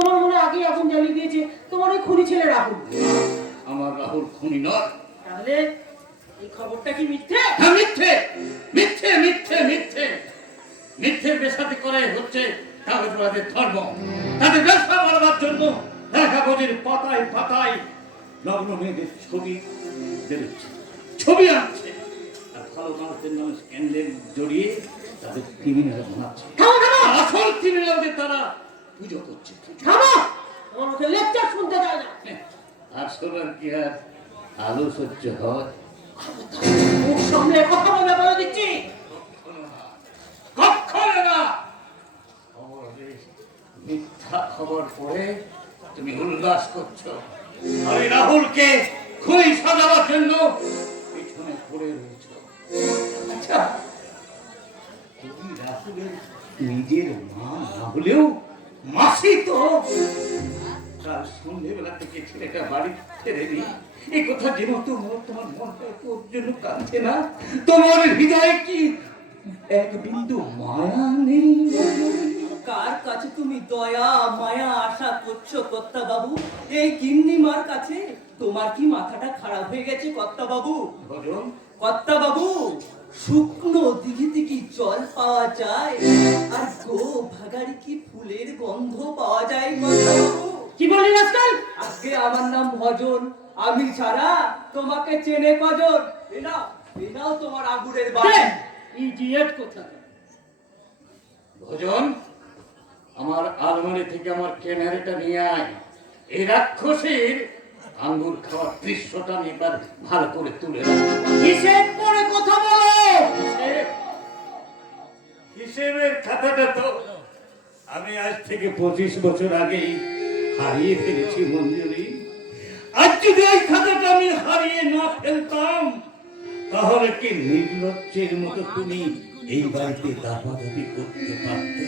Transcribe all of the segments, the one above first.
তোমার মনে আগেই আগুন জ্বালিয়ে দিয়েছে তোমার ওই খুনি ছেলে রাহুল। আমার রাহুল খুনি নয়। তাহলে এই খবরটা কি মিথ্যে? হ্যাঁ, মিথ্যে মিথ্যে মিথ্যে মিথ্যে মিথ্যের বেসাতে করে হচ্ছে কাগজবাদের ধর্ম। তাদের ব্যবসা বাড়াবার জন্য কাগজের পাতায় পাতায় নগ্ন মেয়েদের ছবি বেরোচ্ছে, ছবি আনছে, আর ভালো মানুষদের নামে স্ক্যান্ডেল জড়িয়ে তাদের ক্রিমিনাল বানাচ্ছে। আসল ক্রিমিনালদের তারা পুজো করছে। আমার ওকে লেকচার শুনতে দেয় না। আর শোনার কি আর আলো সহ্য হয়? মুখ সামলে কথা বলে বলে দিচ্ছি। কখনো না। মিথ্যা খবর পড়ে তুমি উল্লাস করছো, আর রাহুলকে খুনি সাজাবার জন্য পিছনে পড়ে রয়েছ। আচ্ছা, তুমি রাহুলের নিজের মা না হলেও মাসি তো। কাল সন্ধ্যেবেলা থেকে ছেলেটা বাড়ি ফেরেনি, এই কথা যেন তোমার মনটা তোর জন্য কাঁদছে না? তোমার হৃদয়ে কি এক বিন্দু মায়া নেই? কার কাছে তুমি দয়া মায়া আশা করছো কর্তা বাবু? এই গিন্নিমার কাছে? তোমার কি মাথাটা খারাপ হয়ে গেছে কর্তা বাবু? ভজন, কর্তা বাবু, শুকনো দিঘিতে কি জল পাওয়া যায়? আর গো ভাগাড়ি কি ফুলের গন্ধ পাওয়া যায় কর্তা বাবু? কি বললি আজকাল? আজকে আমার নাম ভজন, আমি ছাড়া তোমাকে চেনে কজন? এনাও তোমার আগুনের বাড়ি। ইডিয়েট কোথাকার। ভজন, আমার আলমারি থেকে আমার ক্যামেরাটা নিয়ে আয়। এই রাক্ষসীর আঙ্গুর খাওয়ার দৃশ্যটা আমি এবার ভালো করে তুলে রাখবো। হিসেব করে কথা বলো। হিসেবের খাতাটা তো আমি আজ থেকে 25 বছর আগেই হারিয়ে ফেলেছি মঞ্জুরি। আজ যদি ওই খাতাটা আমি হারিয়ে না ফেলতাম, তাহলে কি নির্লজ্জের মতো তুমি এই বাড়িতে দাপাদাপি করতে পারতে?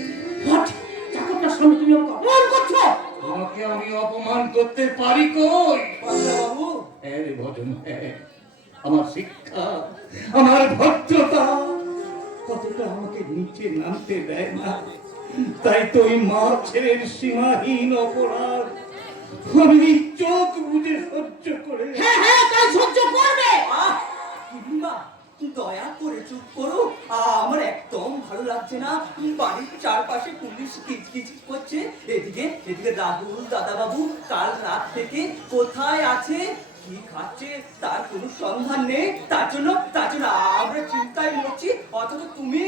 চাকরটার সামনে তুমি আমাকে অপমান করছো। তোমাকে আমি অপমান করতে পারি কই? কর্তা বাবু, হ্যাঁ রে ভজন, হ্যাঁ, আমার শিক্ষা, আমার ভদ্রতা কতটা আমাকে নিচে নামতে দেয় না। তাই তো ওই মা ছেলের সীমাহীন অপরাধ আমি চোখ বুঝে সহ্য করে। হ্যাঁ তাই সহ্য করবে। কিংবা দয়া করে চুপ করো, আমার একদম ভালো লাগছে না। বাড়ির চারপাশে পুলিশ কিচকিচ করছে, এদিকে রাহুল দাদাবাবু কাল রাত থেকে কোথায় আছে, কি খাচ্ছে তার কোনো সন্ধান নেই। তার জন্য আমরা চিন্তায় মরছি, অথচ তুমি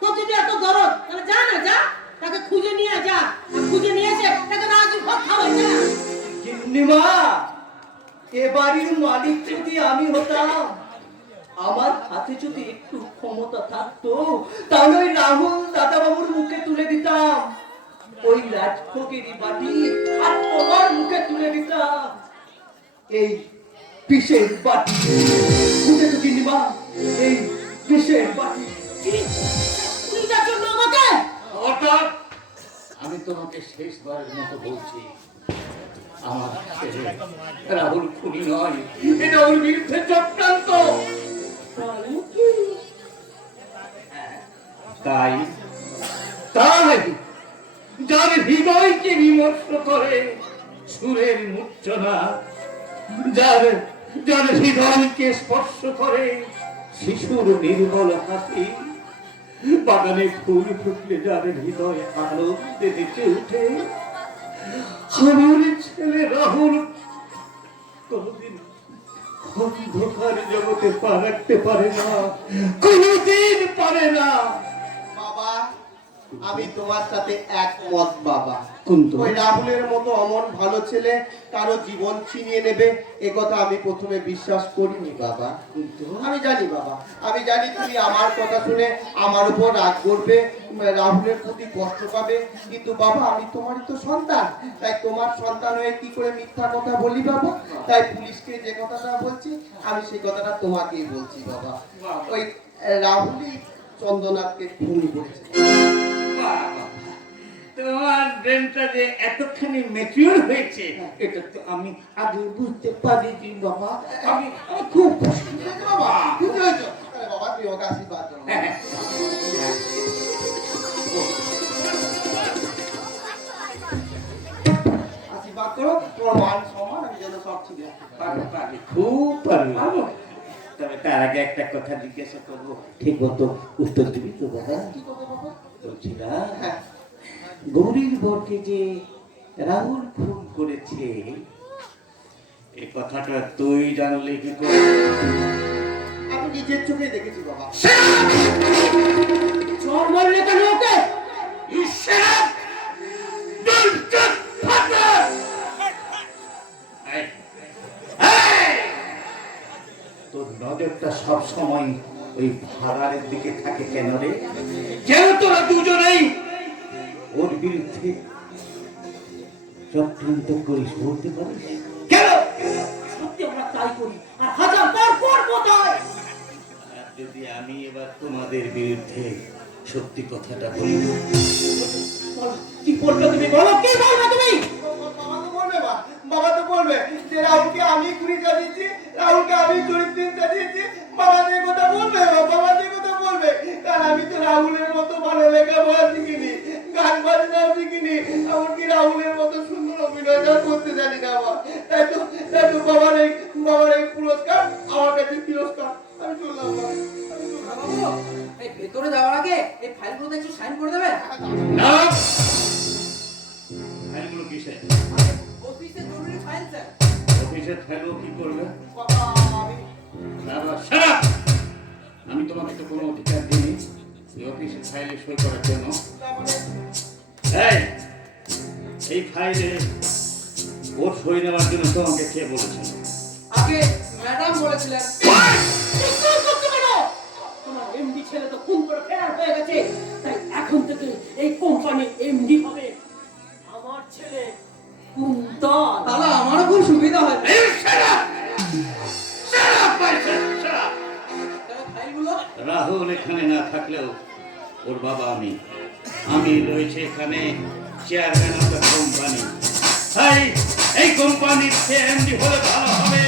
তোর যদি এত দরদ তাহলে যা না, যা তাকে খুঁজে নিয়ে যা, আর খুঁজে নিয়ে এসে তাকে রাজি ভাত খাওয়া যা। গিন্নিমা, এ বাড়ির মালিক যদি আমি হতাম, আমার হাতে যদি একটু ক্ষমতা থাকতো, তাহলে ওই রাহুল দাদাবাবুর মুখে তুলে দিতাম ওই রাজভোগেরই বাটি, আর তোমার মুখে তুলে দিতাম এই পিসের বাটি। বুঝেছো গিন্নিমা, এই পিসের বাটি। তুই যার জন্য আমাকে হঠাৎ আমি তোমাকে শেষবারের মতো বলছি, আমার ছেলে রাহুল খুনি নয়, এটা ওর বিরুদ্ধে চক্রান্ত। তাই তাই যার হৃদয়কে বিমর্ষ করে সুরের মূর্ছনা, যার যার হৃদয়কে স্পর্শ করে শিশুর নির্মল হাসি, বাগানে ফুল ফুটলে যার হৃদয় আনন্দে নেচে উঠে, আমার ছেলে রাহুল কোনদিন অন্ধকার জগতে পা রাখতে পারে না, কোনদিন পারে না। বাবা, আমি তোমার সাথে একমত বাবা। কিন্তু ওই রাহুলের মতো অমন ভালো ছেলে কারো জীবন ছিনিয়ে নেবে এ কথা আমি প্রথমে বিশ্বাস করিনি বাবা। আমি জানি বাবা, আমি জানি তুমি আমার কথা শুনে আমার উপর রাগ করবে, রাহুলের প্রতি কষ্ট পাবে, কিন্তু বাবা আমি তোমারই তো সন্তান, তাই তোমার সন্তান হয়ে কি করে মিথ্যা কথা বলি বাবা? তাই পুলিশকে যে কথাটা বলছি আমি সেই কথাটা তোমাকেই বলছি বাবা। ওই রাহুলই চন্দ্রনাথকে খুন করেছে। তোমার ব্রেনটা যে এতখানি ম্যাচিউর হয়েছে এটা তো আমি আগে বুঝতে পারিনি বাবা। আমি খুব খুশি বাবা, খুশি হয়েছো? আরে বাবা তুই ওকে আশীর্বাদ করো। আশীর্বাদ করো, তোমার মান সম্মান আমি যেন সব ঠিক রাখি। পারবো, পারবি, খুব পারবি। তবে তার আগে একটা কথা জিজ্ঞাসা করবো, ঠিক মতো উত্তর দিবি তো বাবা? কি করবো বাবা? বলছি না, হ্যাঁ, গৌরীর বরকে যে রাহুল খুন করেছে, এই কথাটা তুই জানলে কি করে? আমি নিজের চোখে দেখেছি বাবা। চোর মারলে কেন ওকে? তোর নজরটা সব সময় ওই ভাড়ারের দিকে থাকে কেন রে? কেন তোরা দুজনেই ওর বিরুদ্ধে চক্রান্ত করিস, বলতে পারিস কেন? সত্যি আমরা তাই করি, আর হাজার বার করবো তাই। আর যদি আমি এবার তোমাদের বিরুদ্ধে সত্যি কথাটা বলি, বলো, কি বলবে তুমি? বলো, কি বলবে তুমি? বাবা তো বলবে, বাবা তো বলবে যে রাহুলকে আমি খুনি সাজিয়েছি, রাহুলকে আমি চরিত্রে সাজিয়েছি। বাবা যে কথা বলবে, বাবা যে কথা বলবে, কারণ আমি তো রাহুলের মতো ভালো লেখাপড়া শিখিনি, গান বাজনাও শিখিনি, এমনকি রাহুলের মতো সুন্দর অভিনয়টা করতে জানি না বাবা। তাই তো বাবার এই পুরস্কার আমার কাছে তিরস্কার। আমি চললাম বাবা, আমি চললাম। বাবু, এই ভেতরে যাওয়ার আগে এই ফাইলগুলোতে একটু সাইন করে দেবেন। না, ফাইলগুলো কিসে? অফিসে জরুরি ফাইল স্যার। অফিসের ফাইলও কি করবে? বাবা আমি সারা আমি তোমাকে তো কোনো অধিকার দিইনি এই অফিসের ফাইলে সই করার জন্য। এই ফাইলে ওর সই নেওয়ার জন্য তোমাকে কে বলেছিল? আগে ম্যাডাম বলেছিলেন। চিৎকার করছো কেন? তোমার এমডি ছেলে তো খুন করে ফেরার হয়ে গেছে, তাই এখন থেকে এই কোম্পানির এমডি হবে আমার ছেলে কুন্তল। তাহলে আমারও খুব সুবিধা হয়। এই সারা সারা পয়সা সারা। তাহলে ফাইলগুলো রাহুল এখানে না থাকলেও ওর বাবা আমি রয়েছে এখানে চেয়ারম্যান অফ দ্য কোম্পানি। তাই এই কোম্পানির এমডি হলে ভালো হবে,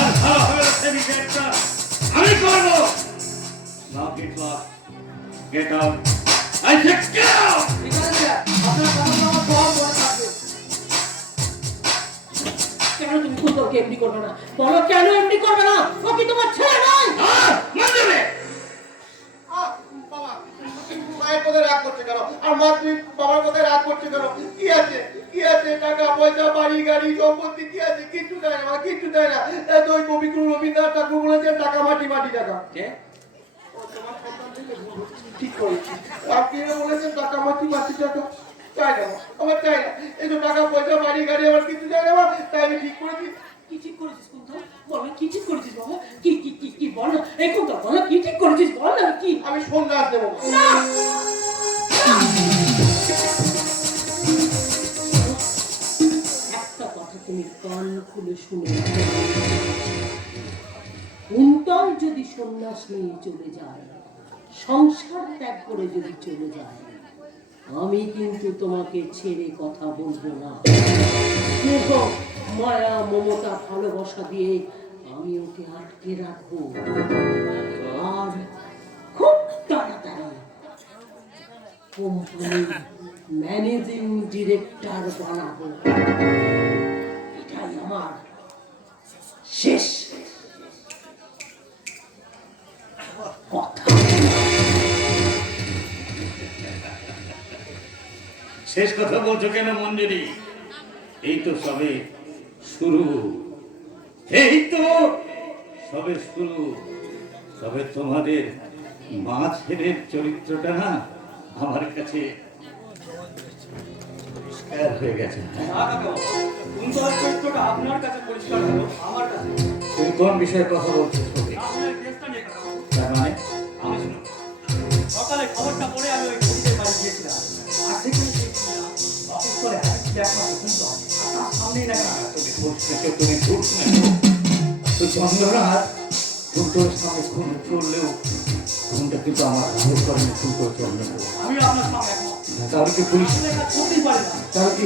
আর ভালো হবে সেমিকেটটা আমি করব। নাও get out I say get out. ঠিক আছে স্যার, আপনার কথা তো আমার সব মনে থাকবে। কেন তুমি কুন্তলকে এমডি করবে না? বলো কেন এমডি করবে না? ও কি তোমার ছেলে নয়? মঞ্জুরে বাবা মায়ের কথায় রাগ করছে কেন? আর মা তুমি বাবার কথায় রাগ করছে কেন? কি আছে টাকা পয়সা বাড়ি গাড়ি সম্পত্তি কি আছে? কিচ্ছু দেয় না, কিচ্ছু দেয় না। তো ওই কবিগুরু রবীন্দ্রনাথ ঠাকুর বলেছেন টাকা মাটি টাকা। কে? ও তোমার সন্তান থেকে ভুল হচ্ছে। ঠিক করেছি। আপনি বলেছেন টাকা মাটি টাকা চাই না, আমার চাই না। এই তো টাকা পয়সা বাড়ি গাড়ি আমার কিছু চাই না, তাই আমি ঠিক করেছি। কি ঠিক করেছিস কুন্তল? বলো কি ঠিক করেছিস বাবা? কি বলো? এই কুন্তল বলো কি ঠিক করেছিস? বল না কি? আমি সন্ন্যাস দেবো। না! একটা কথা তুমি কান খুলে শুনে রাখো। কুন্তল যদি সন্ন্যাস নিয়ে চলে যায়, সংসার ত্যাগ করে যদি চলে যায়, আমি কিন্তু তোমাকে ছেড়ে কথা বলবো না। স্নেহ, মায়া, মমতা, ভালোবাসা দিয়ে আমি ওকে আটকে রাখবো, আর খুব তাড়াতাড়ি কোম্পানির ম্যানেজিং ডিরেক্টর বানাবো। এটাই আমার শেষ কথা। শেষ কথা বলছো কেন মঞ্জুরি? এই তো সবে শুরু, এই তো সবে শুরু। তবে তোমাদের মা ছেলের চরিত্রটা না আমার কাছে পরিষ্কার হয়ে গেছে। কুন্তলের চরিত্রটা আপনার কাছে পরিষ্কার হলো, আমার কাছে। তুমি কোন বিষয়ে কথা বলছো সবে? আপনার কেসটা নিয়ে কথা বলবো। তার মানে আমি শুনুন, সকালে খবরটা পড়ে আমি ওই কবিদের বাড়ি গিয়েছিলাম। আর সেখানে দেখছিলাম অফিস করে হাঁটছে একমাত্র কুন্তল। আর তার সামনেই দেখা তুমি ভুল শুনেছো। তো চন্দ্রনাথ দুটোর সামনে খুন করলেও খুনটা কিন্তু আমার ভুল করেনি, খুন করে চন্দ্রনাথ। আমি আপনার সামনে একমত। তাহলে কি পুলিশ আসলে এটা করতেই পারে না। তাহলে কি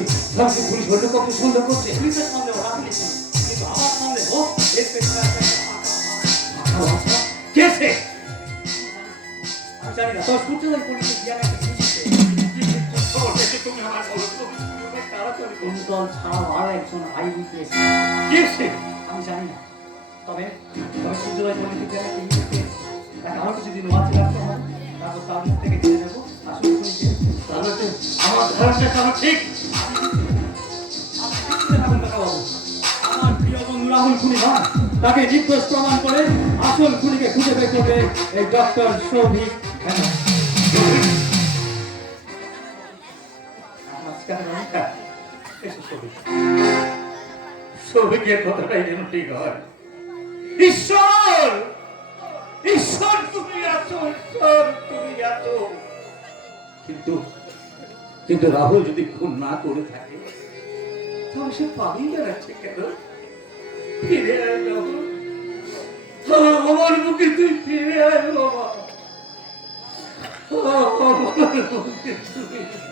পুলিশ হলে কত সুন্দর করছে? পুলিশের সামনে ওরা ফেলেছিল, কিন্তু আমার সামনে হোক ইন্সপেক্টর একটা কেসে আমি জানি না। তোর সূত্রে ওই পুলিশের জ্ঞান একটা জিনিস আছে। তুমি আমার বলো তো, তাড়াতাড়ি কুন্তল ছাড়াও আরো একজন আই উইটনেস কে সে? আমি জানি না, তবে তবে সূর্যোদয় পণ্ডিত গেলে এই মুহূর্তে তাকে আরো কিছুদিন ওয়াচে রাখতে হবে, তারপর তার মুখ থেকে জেনে নেবো আসলে খুনিকে। তাহলে তো আমার ধারণা কেন ঠিক? আমার প্রিয় বন্ধু রাহুল খুনি নয়, তাকে নির্দোষ প্রমাণ করে আসল খুনিকে খুঁজে বের করবে এই ডক্টর সৌভিক ব্যানার্জি। সৌভিকের কথাটাই যেন ঠিক হয়। ঈশ্বর, ঈশ্বর তুমি আছো, ঈশ্বর তুমি আছো। কিন্তু কিন্তু রাহুল যদি খুন না করে থাকে তাহলে সে পালিয়ে বেড়াচ্ছে কেন? ফিরে আয় রাহুল, আমার মুখে তুই ফিরে আয় বাবা, আমার মুখে তুই ফিরে আয়।